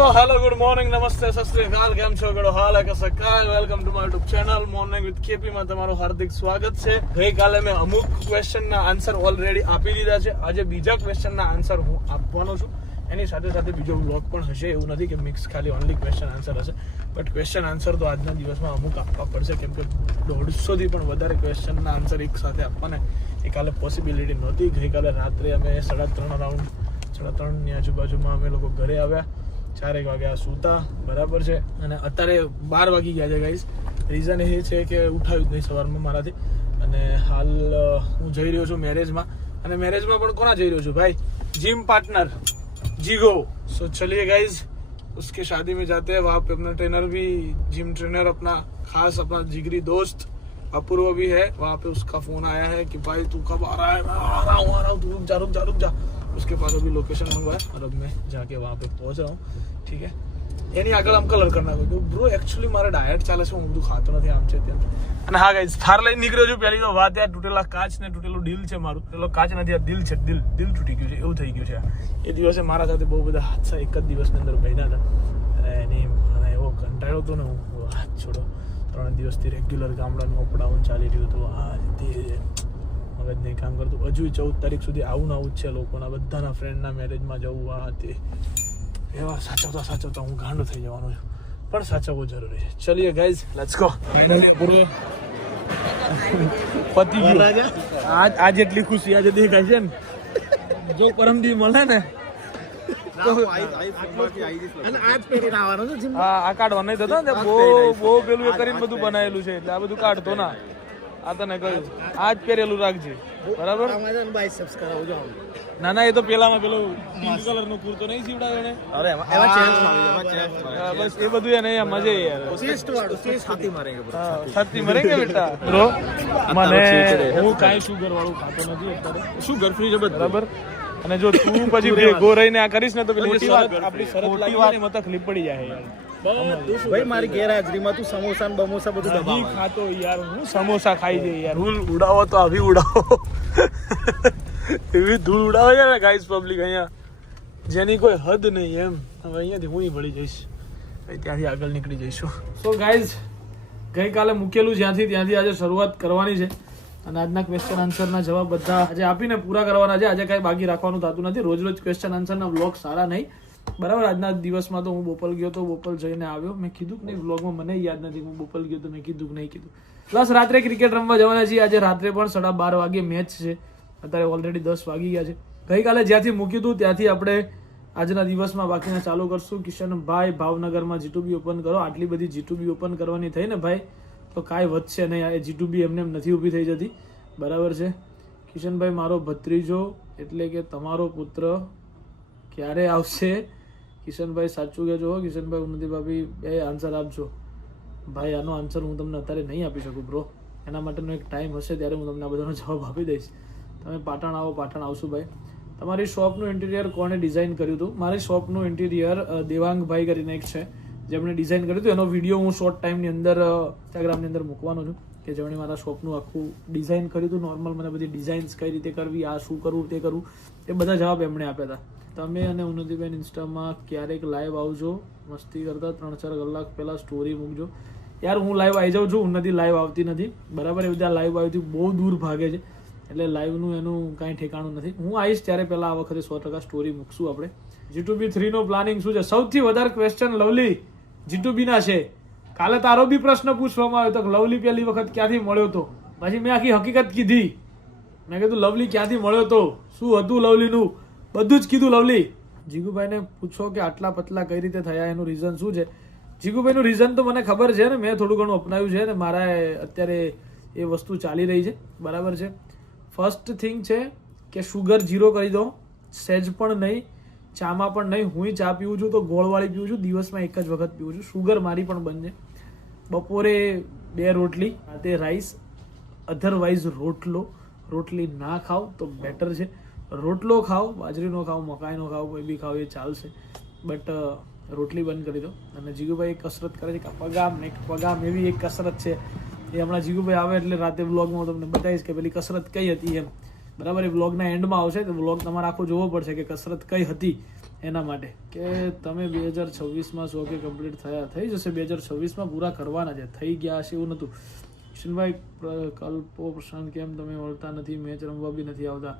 So hello good morning નમસ્તે સત શ્રી અકાલ કેમ છો ગળો હાલ કસે કાય welcome to my YouTube channel morning with KP માં તમારું હાર્દિક સ્વાગત છે. ગઈકાલે મેં અમુક ક્વેશ્ચનના આન્સર ઓલરેડી આપી દીધા છે. આજે બીજા ક્વેશ્ચનના આન્સર હું આપવાનો છું. એની સાથે સાથે બીજો વ્લોગ પણ હશે. એવું નથી કે મિક્સ ખાલી ઓનલી ક્વેશ્ચન આન્સર હશે, બટ ક્વેશ્ચન આન્સર તો આજના દિવસમાં અમુક આપવા પડશે, કેમ કે 150 થી પણ વધારે ક્વેશ્ચનના આન્સર એક સાથે આપવાને એ કાલે પોસિબિલિટી નહોતી. ગઈકાલે રાત્રે અમે 3:30 આજુબાજુમાં અમે લોકો ઘરે આવ્યા. 4 વાગ્યા સૂતા, બરાબર છે. અને અત્યારે 12 વાગી ગયા છે ગાઈઝ. રીઝન એ છે કે ઉઠાવ્યું જ નહીં સવારમાં મારાથી. અને હાલ હું જઈ રહ્યો છું મેરેજમાં. અને મેરેજમાં પણ કોના જઈ રહ્યો છું ભાઈ? Gym partner जीगो. सो चलिए गाइज उसके शादी में जाते हैं. वहाँ पे अपना ट्रेनर भी, जिम ट्रेनर अपना खास अपना जिगरी दोस्त अपूर्व भी है. वहाँ पे उसका फोन आया है कि भाई तू कब आ रहा है? मैं आ रहा हूँ, तू रुक जा. उसके पास अभी लोकेशन मंगवाया और अब मैं जाके वहाँ पे पहुँच रहा हूँ. ठीक है. એની આગળ આમ કલર કરી નાખો બ્રો. એકચ્યુઅલી મારે ડાયટ ચાલે છે, હું બધું ખાતો નથી આમ છે તેમ. અને હા ગાઈઝ, થાર લઈને નીકળ્યો છું. પહેલી તો વાત, યાર તૂટેલા કાચ ને તૂટેલું દિલ છે મારું. પેલો કાચ નથી, આ દિલ છે. દિલ તૂટી ગયું છે, એવું થઈ ગયું છે. એ દિવસે મારા સાથે બહુ બધા હાદસા એક જ દિવસની અંદર બન્યા હતા. અને એની મને એવો કંટાળો હતો ને, હું હાથ છોડો 3 દિવસથી રેગ્યુલર ગામડાનું અપડાઉન ચાલી રહ્યું હતું. આ તે મગજ નહીં કામ કરતું. હજુ 14 તારીખ સુધી આવું જ છે. લોકોના બધાના ફ્રેન્ડના મેરેજમાં જવું, આ તે એવા સાચવતા હું ગાંડો થઈ જવાનો છું. પણ સાચવવું જરૂરી છે. ચલીએ ગાઈઝ, લેટ્સ ગો. પૂરો પતી ગયો. આજ એટલી ખુશી આજે દેખાય છે ને, જો પરમદી મળે ને આ કાઢવા નહીં થતો ને. બહુ પેલું એ કરીને બધું બનાવેલું છે, એટલે આ બધું કાઢતો ના. આ તને કહ્યું આજ પહેરેલું રાખજે, બરાબર? ના એ તો પેલામાં પેલો પિંક કલર નું કુર્તો નહીં સીવડાવ્યો ને, બસ એ બધું એને મજા યાર. છત્તી મરેંગે બેટા. બ્રો મને હું કાંઈ શુગર વાળું ખાતો નથી અત્યારે. શુગર ફ્રી છે બરાબર. અને જો તું પછી ભેગો રહીને આ કરીશ ને તો પેલી આપણી શરત લાગી ને તકલીફ પડી જાય યાર. ભાઈ મારી ગેરહાજરીમાં તું સમોસા ને બમોસા બધું નહીં ખાતો યાર. હું સમોસા ખાઈ જઈ યાર. ધૂળ ઉડાવો તો આવી ઉડાવો, એવી ધૂળ ઉડાવે છે ને ગાઈસ પબ્લિક અહીંયા, જેની કોઈ હદ નહીં એમ. હવે અહીંયાથી હું ભળી જઈશ, ત્યાંથી આગળ નીકળી જઈશું. સો ગાઈઝ, ગઈકાલે મૂકેલું ત્યાંથી આજે શરૂઆત કરવાની છે. અને આજના ક્વેશ્ચન આન્સરના જવાબ બધા આજે આપીને પૂરા કરવાના છે. આજે કાંઈ બાકી રાખવાનું થતું નથી. રોજ ક્વેશ્ચન આન્સરના વ્લોગ સારા નહીં, બરાબર? આજના દિવસમાં તો હું બોપલ ગયો તો, બોપલ જઈને આવ્યો. મેં કીધું કે નહીં વ્લોગમાં, મને યાદ નથી હું બોપલ ગયો તો મેં કીધું કે નહીં કીધું. પ્લસ રાત્રે ક્રિકેટ રમવા જવાના છીએ. આજે રાત્રે પણ 12:30 વાગે મેચ છે. અત્યારે ઓલરેડી 10 વાગી ગયા છે. ગઈકાલે જ્યાંથી મૂક્યું હતું ત્યાંથી આપણે આજના દિવસમાં બાકીના ચાલુ કરશું. કિશનભાઈ ભાવનગરમાં G2B ઓપન કરો. આટલી બધી G2B ઓપન કરવાની થઈ ને ભાઈ, તો કાંઈ વધશે નહીં. આ G2B એમને નથી ઊભી થઈ જતી, બરાબર છે? કિશનભાઈ, મારો ભત્રીજો એટલે કે તમારો પુત્ર ક્યારે આવશે? કિશનભાઈ સાચું કહેજો. કિશનભાઈ, ઉન્નતિ ભાભી, બે આન્સર આપજો ભાઈ. આનો આન્સર હું તમને અત્યારે નહીં આપી શકું બ્રો. એના માટેનો એક ટાઈમ હશે ત્યારે હું તમને આ બધાનો જવાબ આપી દઈશ. તમે પાટણ આવો, પાટણ આવશું ભાઈ. તમારી શોપનું ઇન્ટિરિયર કોણે ડિઝાઇન કર્યું હતું? મારી શોપનું ઇન્ટિરિયર દેવાંગભાઈ કરીને એક છે, જેમણે ડિઝાઇન કર્યું હતું. એનો વિડીયો હું શોર્ટ ટાઈમની અંદર ઇન્સ્ટાગ્રામની અંદર મૂકવાનો છું, કે જેમણે મારા શોપનું આખું ડિઝાઇન કર્યું હતું. નોર્મલ મને બધી ડિઝાઇન્સ કઈ રીતે કરવી, આ શું કરવું, તે કરવું, એ બધા જવાબ એમણે આપ્યા હતા. તમે અને ઉન્નતિબેન ઇન્સ્ટામાં ક્યારેક લાઈવ આવજો, મસ્તી કરતા 3-4 કલાક પહેલા સ્ટોરી મૂકજો. યાર હું લાઈવ આવી જાઉં છું, ઉન્નતિ લાઈવ આવતી નથી, બરાબર? એ બધા લાઈવ આવી બહુ દૂર ભાગે છે, એટલે લાઈવનું એનું કાંઈ ઠેકાણું નથી. હું આવીશ ત્યારે પહેલાં આ વખતે 100% સ્ટોરી મૂકશું આપણે. G2B 3 નો પ્લાનિંગ શું છે? સૌથી વધારે ક્વેશ્ચન લવલી G2B ના છે. કાલે તારો બી પ્રશ્ન પૂછવામાં આવ્યો તો લવલી પહેલી વખત ક્યાંથી મળ્યો હતો. પછી મેં આખી હકીકત કીધી. મેં કીધું લવલી ક્યાંથી મળ્યો હતો, શું હતું લવલીનું, બધું જ કીધું લવલી. જીગુભાઈને પૂછો કે આટલા પતલા કઈ રીતે થયા, એનું રીઝન શું છે? જીગુભાઈનું રીઝન તો મને ખબર છે ને, મેં થોડું ઘણું અપનાવ્યું છે ને. મારા અત્યારે એ વસ્તુ ચાલી રહી છે, બરાબર છે? ફર્સ્ટ થિંગ છે કે શુગર 0 કરી દો, સહેજ પણ નહીં, ચામાં પણ નહીં. હું ચા પીવું છું તો ગોળવાળી પીવું છું, દિવસમાં એક જ વખત પીવું છું. શુગર મારી પણ બંધ છે. બપોરે 2 રોટલી, રાતે રાઈસ, અધરવાઇઝ રોટલી ના ખાઓ તો બેટર છે. રોટલો ખાઓ, બાજરીનો ખાઓ, મકાઈનો ખાઓ, કોઈ બી ખાઓ, એ ચાલશે, બટ રોટલી બંધ કરી દો. અને જીગુભાઈ એક કસરત કરે છે, પગામ એવી એક કસરત છે. એ હમણાં જીગુભાઈ આવે એટલે રાતે વ્લોગમાં તમને બતાવીશ કે પેલી કસરત કઈ હતી એમ, બરાબર? એ વ્લોગના એન્ડમાં આવશે તો વ્લોગ તમારે આખો જોવો પડશે કે કસરત કઈ હતી. એના માટે કે તમે 2026માં 100K કમ્પ્લીટ થઈ જશે. 2026માં પૂરા કરવાના છે, થઈ ગયા હશે એવું નહોતું. કિશનભાઈ કલ્પો પ્રશાંત કેમ તમે વળતા નથી, મેચ રમવા બી નથી આવતા?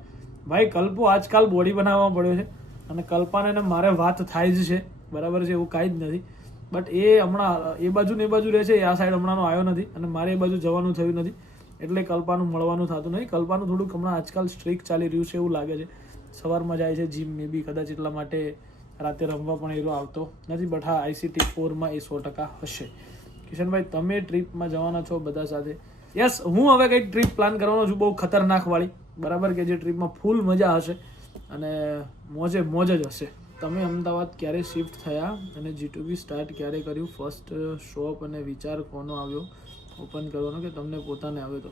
ભાઈ કલ્પો આજકાલ બોડી બનાવવા પડ્યો છે અને કલ્પાને મારે વાત થાય જ છે, બરાબર છે, એવું કાંઈ જ નથી. બટ એ હમણાં એ બાજુ ને એ બાજુ રહે છે, આ સાઈડ હમણાંનો આવ્યો નથી અને મારે એ બાજુ જવાનું થયું નથી, એટલે કલ્પાનું મળવાનું થતું નહીં. કલ્પાનું થોડુંક હમણાં આજકાલ સ્ટ્રીક ચાલી રહ્યું છે એવું લાગે છે. સવારમાં જાય છે જીમ, મે બી કદાચ એટલા માટે રાતે રમવા પણ એરો આવતો નથી. બટ હા, ICT 4માં એ 100% હશે. કિશનભાઈ તમે ટ્રીપમાં જવાના છો બધા સાથે? યસ, હું હવે કંઈક ટ્રીપ પ્લાન કરવાનો છું, બહુ ખતરનાક વાળી, બરાબર, કે જે ટ્રીપમાં ફૂલ મજા હશે અને મોજ જ હશે. તમે અમદાવાદ ક્યારે શિફ્ટ થયા અને G2B સ્ટાર્ટ ક્યારે કર્યું? ફર્સ્ટ શોપ અને વિચાર કોનો આવ્યો ઓપન કરવાનો કે તમને પોતાને આવ્યો? તો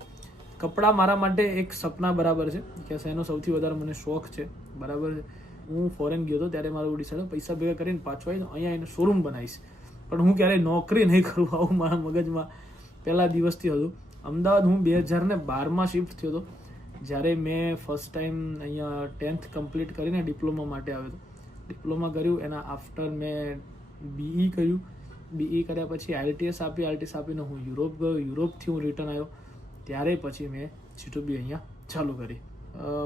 કપડાં મારા માટે એક સપના બરાબર છે કે એનો સૌથી વધારે મને શોખ છે, બરાબર છે. હું ફોરેન ગયો હતો ત્યારે મારું ડિસાઇડ પૈસા ભેગા કરીને પાછો આવીને અહીંયા આવીને શોરૂમ બનાવીશ, પણ હું ક્યારેય નોકરી નહીં કરું, આવું મારા મગજમાં પહેલા દિવસથી હતું. અમદાવાદ હું 2012માં શિફ્ટ થયો હતો, જ્યારે મેં ફર્સ્ટ ટાઈમ અહીંયા 10th કમ્પ્લીટ કરીને ડિપ્લોમા માટે આવ્યો હતો. ડિપ્લોમા કર્યું, એના આફ્ટર મેં BE કર્યું. BE કર્યા પછી IELTS આપીને હું યુરોપ ગયો. યુરોપથી હું રિટર્ન આવ્યો, ત્યારે પછી મેં G2B અહીંયા ચાલુ કરી.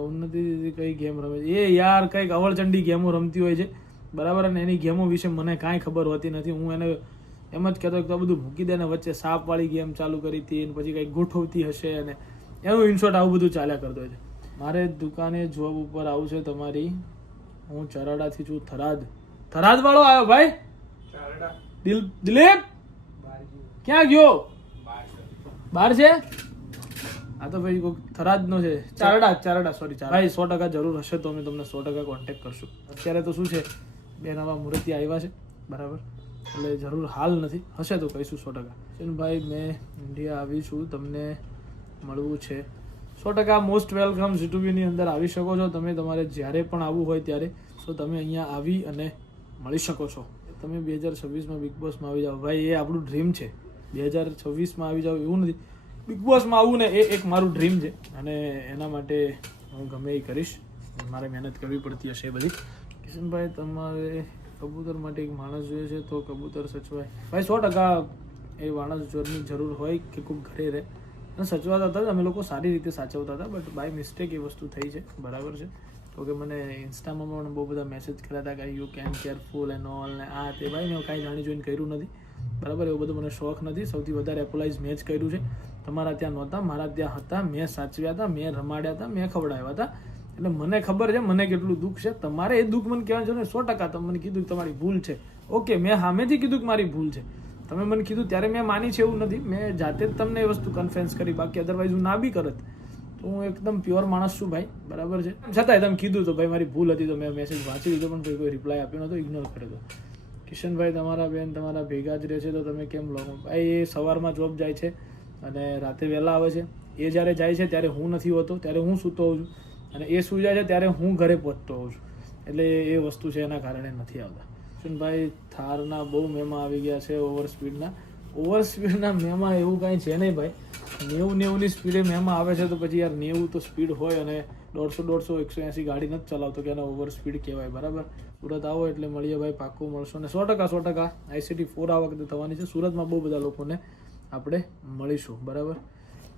ઉન્નતિ કઈ ગેમ રમે છે? એ યાર કંઈક અવળચંડી ગેમો રમતી હોય છે, બરાબર, અને એની ગેમો વિશે મને કાંઈ ખબર હોતી નથી. હું એને એમ જ કહેતો કે બધું મૂકી દે ને, વચ્ચે સાપવાળી ગેમ ચાલુ કરી હતી અને પછી કંઈક ગોઠવતી હશે અને એનું ઇનશોર્ટ આવું બધું ચાલ્યા કરતો હોય છે. મારે દુકાને જોબ ઉપર આવું છે તમારી. હું ચરાડાથી છું. થરાદ વાળો આવ્યો ભાઈ? દિલીપ ક્યાં ગયો? બહાર છે? આ તો ભાઈ કોઈ થરાદનો છે. ચારડા સોરી ભાઈ, 100% જરૂર હશે તો અમે તમને 100% કોન્ટેક્ટ કરશું. અત્યારે તો શું છે, 2 નવા મૂર્તિ આવ્યા છે, બરાબર, એટલે જરૂર હાલ નથી, હશે તો કહીશું 100%. ભાઈ મેં ઇન્ડિયા આવી છું, તમને મળવું છે. 100% મોસ્ટ વેલકમ. G2B ની અંદર આવી શકો છો તમે, તમારે જ્યારે પણ આવવું હોય ત્યારે તો તમે અહીંયા આવી અને મળી શકો છો. તમે 2026માં બિગ બોસમાં આવી જાઓ. ભાઈ એ આપણું ડ્રીમ છે, 2026માં આવી જાઓ એવું નથી, બિગ બોસમાં આવવું ને એ એક મારું ડ્રીમ છે અને એના માટે હું ગમે એ કરીશ. મારે મહેનત કરવી પડતી હશે બધી. કિશનભાઈ તમારે કબૂતર માટે એક માણસ જોઈએ છે તો કબૂતર સચવાય? ભાઈ 100% એ માણસ જોરની જરૂર હોય કે કોઈ ઘરે રહે અને સચવાતા હતા. અમે લોકો સારી રીતે સાચવતા હતા, બટ બાય મિસ્ટેક એ વસ્તુ થઈ છે, બરાબર છે. તો કે મને ઇન્સ્ટામાં પણ બહુ બધા મેસેજ કર્યા હતા કે you can careful and all ને આ તે. ભાઈ મેં કાંઈ જાણી જોઈને કર્યું નથી, બરાબર, એવું બધું મને શોખ નથી. સૌથી વધારે એપ્લાઇઝ મેં જ કર્યું છે. તમારા ત્યાં નહોતા, મારા ત્યાં હતા, મેં સાચવ્યા હતા, મેં રમાડ્યા હતા, મેં ખવડાવ્યા હતા, એટલે મને ખબર છે મને કેટલું દુઃખ છે. તમારે એ દુઃખ મને કહેવાનું છે ને 100%. તમે મને કીધું કે તમારી ભૂલ છે, ઓકે, મેં સામેથી કીધું કે મારી ભૂલ છે. તમે મને કીધું ત્યારે મેં માની છે એવું નથી, મેં જાતે જ તમને એ વસ્તુ કન્ફેન્સ કરી, બાકી અદરવાઇઝ હું ના બી કરત. તો હું એકદમ પ્યોર માણસ છું ભાઈ, બરાબર છે. છતાંય તમે કીધું તો ભાઈ મારી ભૂલ હતી, તો મેં મેસેજ વાંચી લીધો, પણ કોઈ રિપ્લાય આપ્યો નહોતો, ઇગ્નોર કર્યો હતો. કિશનભાઈ તમારા બેન તમારા ભેગા જ રહે છે તો તમે કેમ લો? ભાઈ એ સવારમાં જોબ જાય છે અને રાતે વહેલા આવે છે. એ જ્યારે જાય છે ત્યારે હું નથી હોતો, ત્યારે હું સૂતો હોઉં છું, અને એ સૂઈ જાય છે ત્યારે હું ઘરે પહોંચતો હોઉં છું, એટલે એ વસ્તુ છે એના કારણે નથી આવતા. કિશનભાઈ થારના બહુ મેમાં આવી ગયા છે, ઓવર સ્પીડના મેમાં એવું કાંઈ છે નહીં ભાઈ. 90-90ની સ્પીડે મેમાં આવે છે તો પછી યાર 90 તો સ્પીડ હોય અને 150 180 ગાડી નથી ચલાવતો કે એને ઓવર સ્પીડ કહેવાય, બરાબર. સુરત આવો એટલે મળીએ ભાઈ, પાક્કું મળશો ને 100% ICT 4 આ વખતે થવાની છે. સુરતમાં બહુ બધા લોકોને આપણે મળીશું, બરાબર.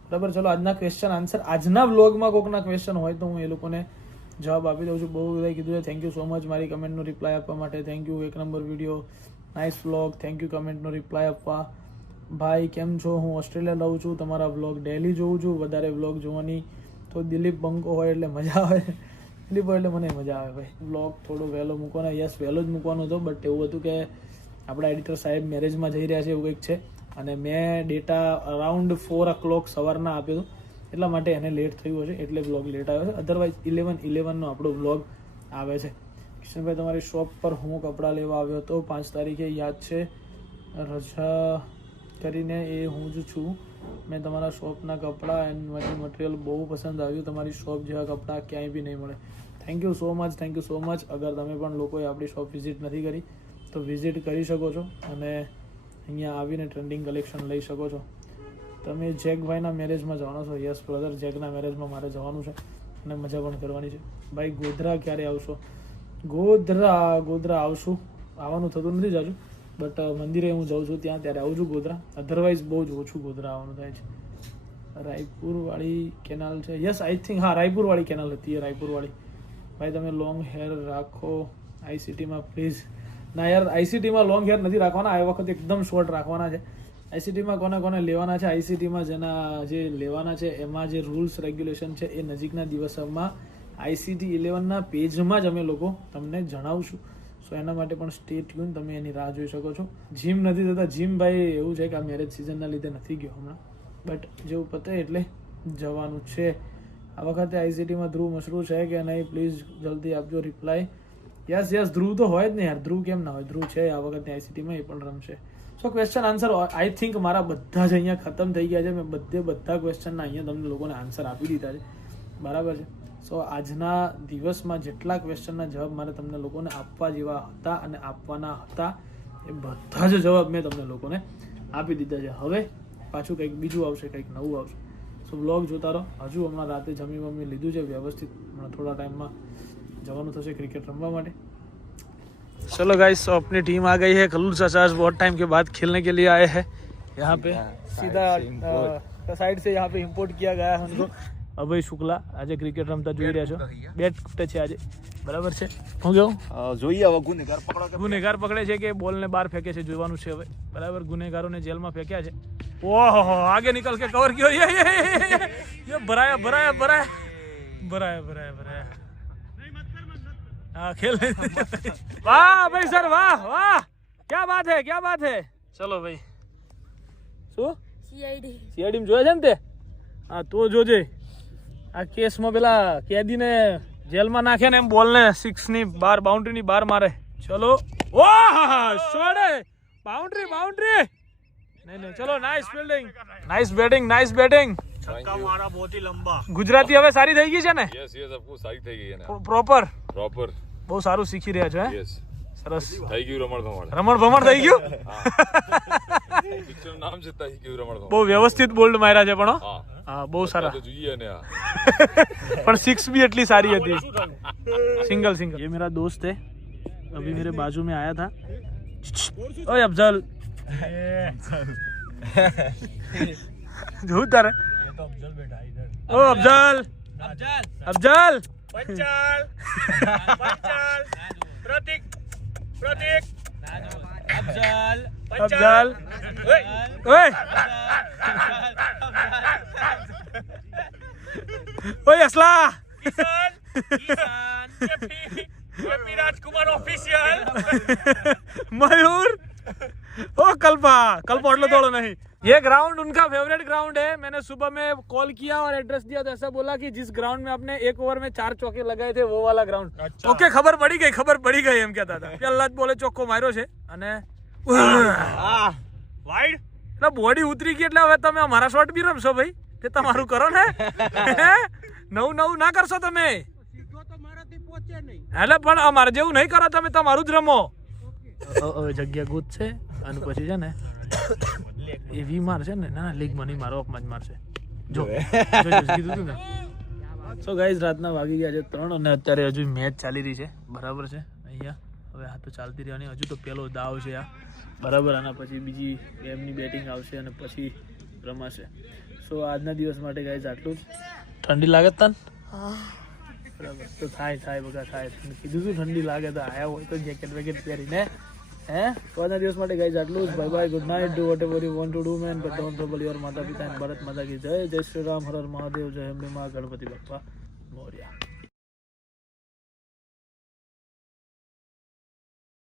ચલો આજના ક્વેશ્ચન આન્સર, આજના વ્લોગમાં કોઈકના ક્વેશ્ચન હોય તો હું એ લોકોને જવાબ આપી દઉં છું. બહુ બધા કીધું છે, થેન્ક યુ સો મચ મારી કમેન્ટનો રિપ્લાય આપવા માટે. Thank you, 1 number video, nice vlog, thank you કમેન્ટનો રિપ્લાય આપવા. ભાઈ કેમ છો? હું ઓસ્ટ્રેલિયા રહું છું, તમારા વ્લોગ ડેલી જોઉં છું. વધારે વ્લોગ જોવાની તો દિલીપ બંકો હોય એટલે મજા આવે, દિલીપ હોય એટલે મને મજા આવે ભાઈ. વ્લોગ થોડો વહેલો મૂકવાનો, યસ વહેલો જ મૂકવાનો હતો, બટ એવું હતું કે આપણા એડિટર સાહેબ મેરેજમાં જઈ રહ્યા છે એવું કંઈક છે, અને મેં ડેટા અરાઉન્ડ 4 o'clock સવારના આપ્યો હતો, એટલા માટે એને લેટ થયું હશે, એટલે વ્લોગ લેટ આવ્યો છે. અધરવાઇઝ 11:11નો આપણો વ્લોગ આવે છે. કિશનભાઈ તમારી શોપ પર હું કપડાં લેવા આવ્યો હતો 5 તારીખે, યાદ છે? રજા કરીને એ હું જ છું. મેં તમારા શોપના કપડાં એન્ડ મટીરિયલ બહુ પસંદ આવ્યું. તમારી શોપ જેવા કપડાં ક્યાંય બી નહીં મળે. Thank you so much. અગર તમે પણ લોકોએ આપણી શોપ વિઝિટ નથી કરી તો વિઝિટ કરી શકો છો અને અહીંયા આવીને ટ્રેન્ડિંગ કલેક્શન લઈ શકો છો. તમે જેકભાઈના મેરેજમાં જવાનો છો? યસ બ્રધર, જેકના મેરેજમાં મારે જવાનું છે અને મજા પણ કરવાની છે. ભાઈ ગોધરા ક્યારે આવશો? ગોધરા આવશું, આવવાનું થતું નથી જાજુ, બટ મંદિરે હું જાઉં છું ત્યાં ત્યારે આવું છું ગોધરા. અધરવાઇઝ બહુ જ ઓછું ગોધરા આવવાનું થાય છે. રાયપુર વાળી કેનાલ છે, યસ આઈ થિંક, હા રાયપુર વાળી કેનાલ હતી એ રાયપુર વાળી. ભાઈ તમે લોંગ હેર રાખો આઈસીટીમાં પ્લીઝ. ના યાર આઈસીટીમાં લોંગ હેર નથી રાખવાના, આ વખત એકદમ શોર્ટ રાખવાના છે. આઈસીટીમાં કોને લેવાના છે, આઈસીટીમાં જેના જે લેવાના છે એમાં જે રૂલ્સ રેગ્યુલેશન છે એ નજીકના દિવસોમાં ICT 11ના પેજમાં જ અમે લોકો તમને જણાવશું. સો એના માટે પણ સ્ટે ટ્યુન, તમે એની રાહ જોઈ શકો છો. જીમ નથી થતા, જીમ ભાઈ એવું છે કે આ મેરેજ સિઝનના લીધે નથી ગયો હમણાં, બટ જેવું પતે એટલે જવાનું છે. આ વખતે ICTમાં ધ્રુવ મશરૂ છે કે નહીં, પ્લીઝ જલ્દી આપજો રિપ્લાય. યસ ધ્રુવ તો હોય જ ને યાર, ધ્રુવ કેમ ના હોય, ધ્રુવ છે આ વખતે ICTમાં, એ પણ રમશે. સો ક્વેશ્ચન આન્સર આઈ થિંક મારા બધા જ અહીંયા ખતમ થઈ ગયા છે. મેં બધા ક્વેશ્ચનના અહીંયા તમને લોકોને આન્સર આપી દીધા છે, બરાબર છે. સો આજના દિવસમાં જેટલા ક્વેશ્ચનના જવાબ મારે તમને લોકોને આપવા જેવા હતા અને આપવાના હતા એ બધા જ જવાબ મેં તમને લોકોને આપી દીધા છે. હવે પાછું કંઈક બીજું આવશે, કંઈક નવું આવશે. સો બ્લોગ જોતા રહો. હજુ હમણાં રાતે જમી લીધું છે વ્યवस्थित, હમણાં થોડા ટાઈમમાં જવાનું થશે क्रिकेट रमवा माटे. चलो गाइस, तो अपनी टीम आ गई है. खलूल चाचा बहुत टाइम के बाद खेलने के लिए आए हैं यहाँ पे. सीधा साइड से यहाँ पे इम्पोर्ट किया गया है उनको. અભય શુક્લા આજે ક્રિકેટ રમતા જોઈ રહ્યા છો, બેટ તૂટે છે આજે, બરાબર છે. હું કેવું જોઈએ હવે ગુનેગાર પકડે છે કે બોલને બહાર ફેંકે છે, જોવાનું છે હવે, બરાબર. ગુનેગારોને જેલમાં ફેંક્યા છે. ઓહો આગે નિકલ કે કવર કિયો, ये भराया. हाँ खेल. वाह भाई सर, वाह क्या बात है. चलो भाई, શું CID જોયે છે ને તે? હા તો જોજે આ કેસમાં પેલા કેદીને જેલમાં નાખે ને એમ બોલને 6 ની બહાર, બાઉન્ડ્રી ની બહાર મારે. ચલો ઓહ છોડે, બાઉન્ડ્રી. નહીં ચલો, નાઇસ બેટિંગ. छक्का मारा बहुत ही लंबा. ગુજરાતી હવે સારી થઈ ગઈ છે ને? યસ सबको સારી થઈ ગઈ છે ને, પ્રોપર બહુ સારું શીખી રહ્યા છો. યસ સરસ થઈ ગયું રમણ થઈ ગયું. પિક્ચર નામ છે થઈ ગયું રમણ. બહુ વ્યવસ્થિત બોલ્ડ માર્યા છે પણ હા બહુ સારા. જોઈએ ને પણ 6 भी इतनी सारी थी. सिंगल. ये मेरा दोस्त है, अभी मेरे बाजू में आया था. ओए अफजल जो उधर है, तो अफजल बैठा इधर. ओ अफजल पंचाल प्रतीक अफजल ओए ओए असला राजकुमार ऑफिशियल मयूर ओ कल्पा એટલે થોડો नहीं. ये ग्राउंड उनका फेवरेट ग्राउंड है. मैंने सुबह में कॉल किया और एड्रेस दिया तो ऐसा बोला कि जिस ग्राउंड में आपने 1 ओवर में 4 चौके लगाए थे वो वाला ग्राउंड. ओके खबर पड़ी गई એમ કહેતા હતા. પહેલા જ બોલે ચોખ્ખો માર્યો છે અને વાઈડ એટલે બોડી ઉતરી ગઈ. એટલે હવે તમે અમારા શોટ બી રમશો ભાઈ, તે તમારું કરો ને. નવું ના કરશો તમે, એટલે પણ અમારે જેવું નહીં કરો તમે, તમારું જ રમો. જગ્યા ગુજ છે અને પછી છે ને એ વી મારશે ને, ના લીગમાં નહીં મારો, ઓફમાં જ મારશે. જો કીધું હતું ને. સો ગાઈઝ રાતના વાગી ગયા છે 3 અને અત્યારે હજુ મેચ ચાલી રહી છે, બરાબર છે અહીંયા. હવે આ તો ચાલતી રહેવાની, હજુ તો પહેલો દાવ છે આ, બરાબર. આના પછી બીજી એમની બેટિંગ આવશે અને પછી રમાશે. સો આજના દિવસ માટે ગાઈઝ આટલું જ. ઠંડી લાગે તને? બરાબર, તો થાય બગા થાય. કીધું તું ઠંડી લાગે તો આયા હોય તો જેકેટ વેકેટ પહેરીને તો આજના દિવસ માટે ગાઈઝ આટલું જ. Bye bye, good night, do whatever you want to do man, but don't trouble your માતા પિતા એન્ડ ભારત માતા કી જય. જય શ્રી રામ, હર હર મહાદેવ, જય અંબે મા, ગણપતિ બાપ્પા મોર્યા.